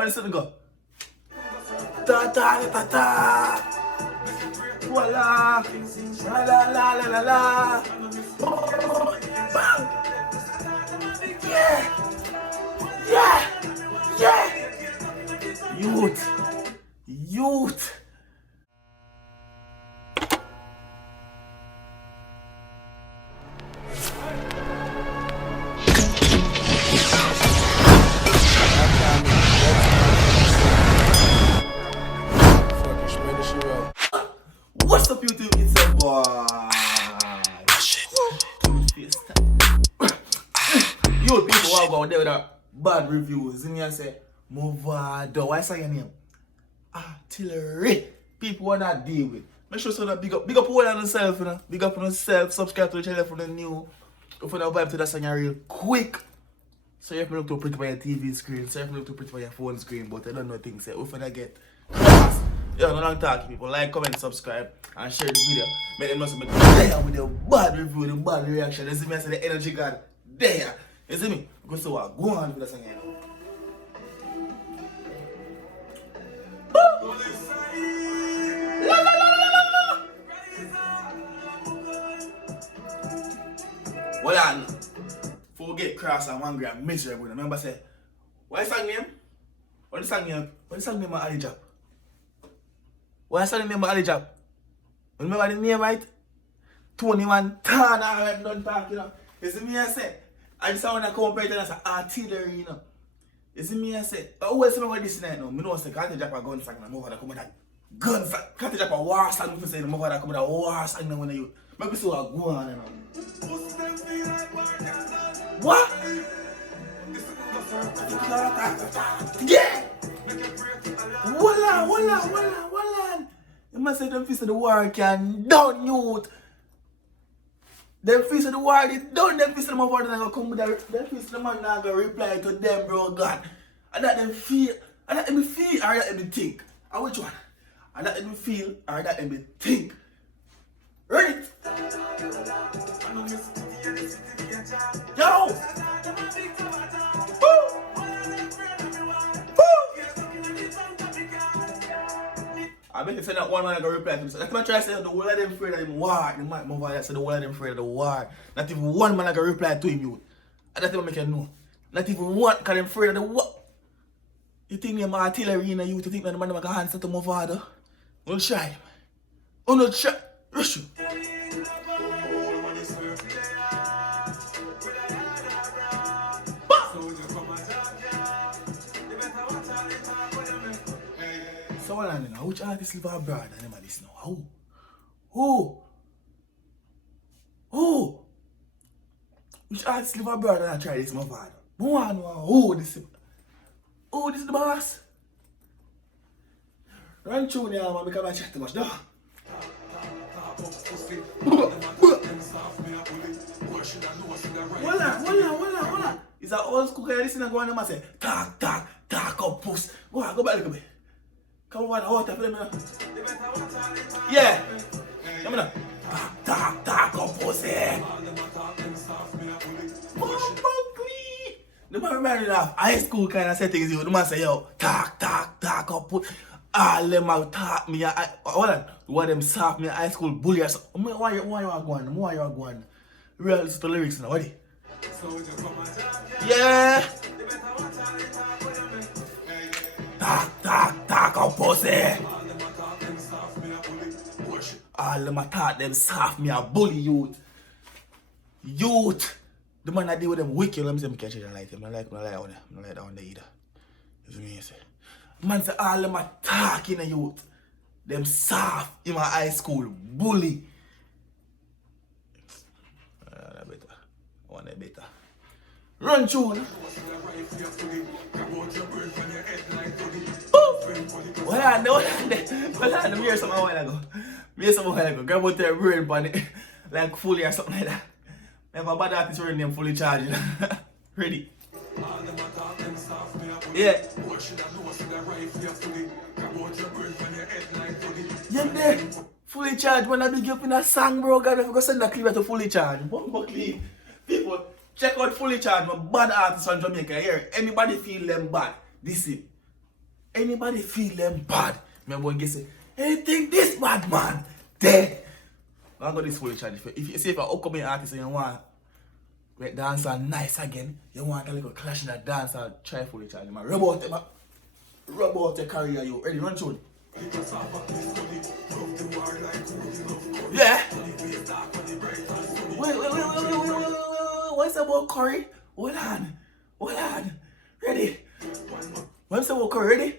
Only something go. Ta ta ta ta. Voila. La la la la la la. Bang. Yeah. Yeah. Yeah. Youth. Youth. What's up, YouTube? It's a boy. Yo, people walk out there with a bad reviews. And you say, Mavado. Why say your name? Tyrekejt. People want to deal with. Make sure so that big up all on yourself, you know. Big up on yourself. Subscribe to the channel for the new. If you want to vibe to that song real quick. So you have to look too pretty by your TV screen. So you have to look too pretty by your phone screen. But I don't know things. If you want to get class. Yeah, no long talk, people. Like, comment, subscribe, and share this video. Make them know something there with the bad review, the bad reaction. You see me? I say the energy god there. You see me? Go so what? Go on with the song here. Well on. Forget cross and one gram miserable. Remember say, what is the song name? What is the song name? What is the song name of Ali Job? What is the name of Ali Job? Remember the name, right? 21 ton I'm done talking, you know. You see me I say? I just want to compare it as artillery, you know. You see me I say? But who else remember this night now? I know say can't drop a gun song and Mavado come with a gun song. Can't drop a war song if you say Mavado come with a war song now when you. Maybe so I go on, you know. What? Yeah! Voila. You must say them fist of the war can down youth. Them fist of the war they done. Them fist of the Mavado gonna come with them fist of the man not gonna reply to them, bro. God. And that them feel, and that them feel, or that them think. And which one? And that them feel, or that them think. Right? Yo! Woo! I bet you say that one man I gonna reply to me. That's what I try to say. The whole of them afraid of them war. The mic move out. So the whole of them afraid of the war. Not even one man I gonna reply to him, you. And that's what make you know. Not even one, because them afraid of the war. You think them artillery in the youth? You think that the man gonna answer to Mavado? We'll try. Oh no, try. Rush you. So what I know, which artist live abroad and them this now? Who? Which artist live abroad and I try this Mavado? Who this is the boss? Run through there, man, because I chat too much, no? Voila. It's an old school guy listening and go on and say, talk up, puss. Go back a little bit. Come on, water for them now. Yeah. Come on. Talk up, pussy. The man reminded me of high school kind of settings. The man say, yo, talk up, pussy. All them out talk me. Hold on. What them soft me high school bully or something. Why you are going? Real to the lyrics now, what? Yeah. Talk up, pussy. All them talk them soft me a bully youth. The man I deal with them wicked. Let me say I catch it and like him. I like that one there either. You see me say? Man say all them talking the youth. Them soft in my high school bully. I want it better. Run tune. Well, I know that. Me hear something a while ago. Grab out your brain on it. Like fully or something like that. I have a bad artist running them fully charged. Ready? Yeah. Yeah, there. Fully charged when I big up in a song, bro. God, if I go send that clip to fully charged. Bumbo clip. People, check out fully charged. My bad artists from Jamaica here. Anybody feel them bad? This is Anybody feel them bad? Me go and say, anything this bad man, dead. I got this fully charge. If you see if an upcoming artist and you want make dancer nice again, you want a little clash in the dance, I'll try fully charge. Man, rub out your career, you ready? Run through. Yeah. Wait. What's about Curry? Hold on. Ready? What's about Curry? Ready?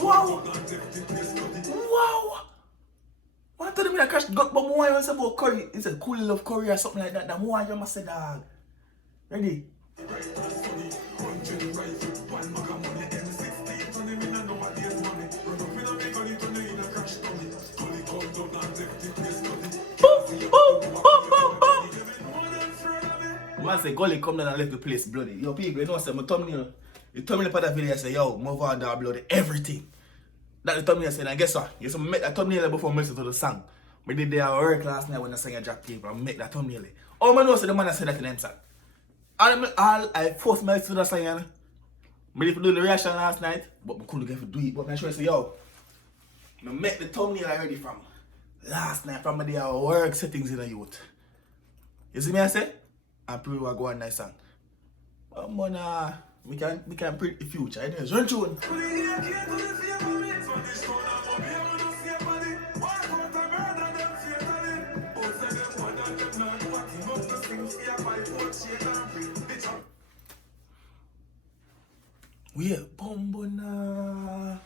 Wow. What told me I crashed got but more what's about Curry? It's a cool love Curry or something like that. That more you must say dog. Ready? Man say Gully come down and left the place bloody. Yo people, you know say my thumbnail. The thumbnail part of the video say yo, Mavado bloody everything. That the thumbnail said, and guess what? You should make that thumbnail before I listen to the song. I did their work last night when the singer drop people and make that thumbnail. All I know is the man that said that in them song. All I forced myself to the song. I did do the reaction last night, but I couldn't get to do it. But I show you say yo, I make the thumbnail already from last night from the work settings in the youth. You see me I say? And prove I go on nice song. But we can predict the future. Anyways, run tune. Wait, Bombona.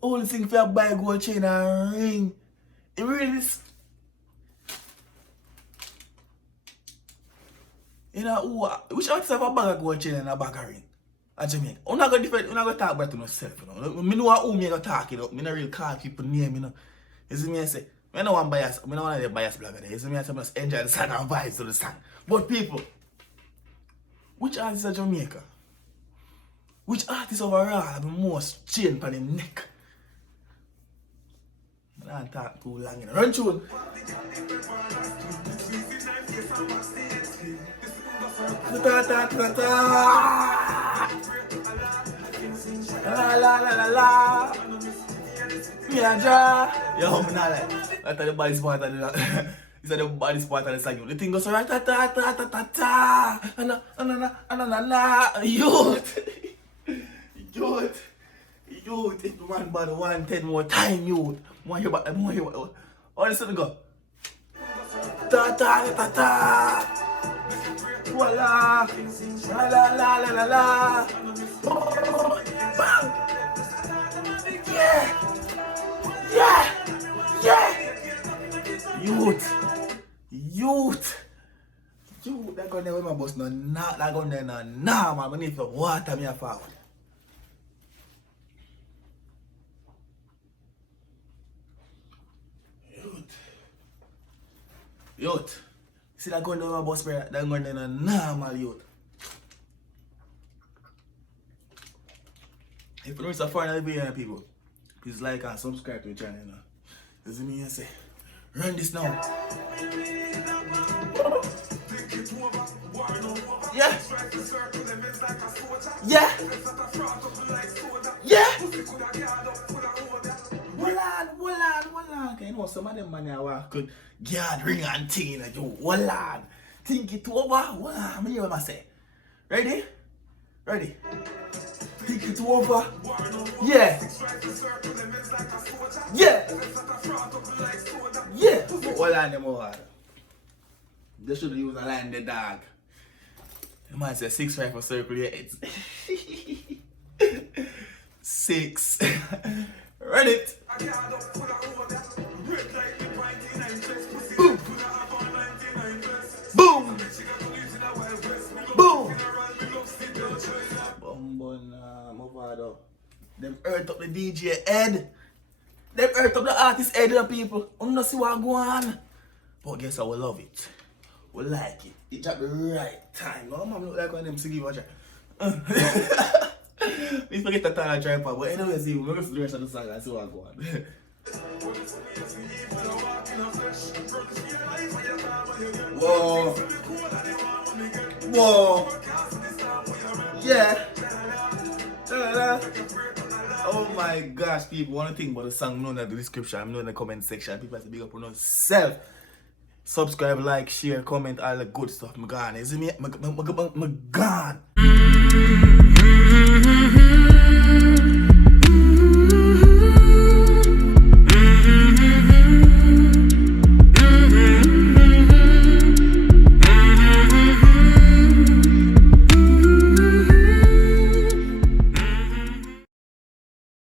Only thing for buy a gold chain and ring. It really is. You know, which artist have a bag of gold chain and a bag of ring? A Jamaican. I'm not going to talk about myself, you know. I know who me talk, you know. I don't really call people name, you know. You see me I say, I don't want bias, I don't want to bias blogger there. You see me I say, I must enjoy the song and vibes to the song. But people, which artist are Jamaica? Which artist overall have the most chain on the neck? I don't talk too long, you know. Run tune. La. Me and Ja. Yo, I'm not like. That's the body spot of the. It's the body spot of the song. The thing goes right. Na. Youth. If the man bad 110 more time, youth. More hear about. All this sudden go. Ta. Voila! La. Bam! Yeah! Youth! That gun there with my boss, no, nah, that gun there, no, nah, man, I need some water, me a forward. Youth! See that gun there with my boss, that gun there, no, normal, youth. If you know it's a foreign video, people, please like and subscribe to the channel, you know. This is me, I say, run this now. Yeah. Hold on. Okay, you know, some of them man here could guard ring and thing, like, yo, hold on. Think it over, hold on, me hear what I say. Ready? Think it over. Yeah. Hold on, them over. They should use a line the dog. The man said 6-5 for circle your heads. 6. Run it. Boom. Mavado. Them earth up the DJ head. Them earth up the artist head, the people. I don't see what go on. But guess I will love it. We like it. It's at the right time. No, man, look like one of them singing watch. We forget the time I try part. But anyway, see, we're going to the rest of the song and see what go on. Whoa. Whoa. Yeah. Da-da-da. Oh my gosh, people. One thing about the song, know in the description, I'm know in the comment section. People have to big up on themselves. Subscribe, like, share, comment, all the good stuff. My God. Is it me? My God.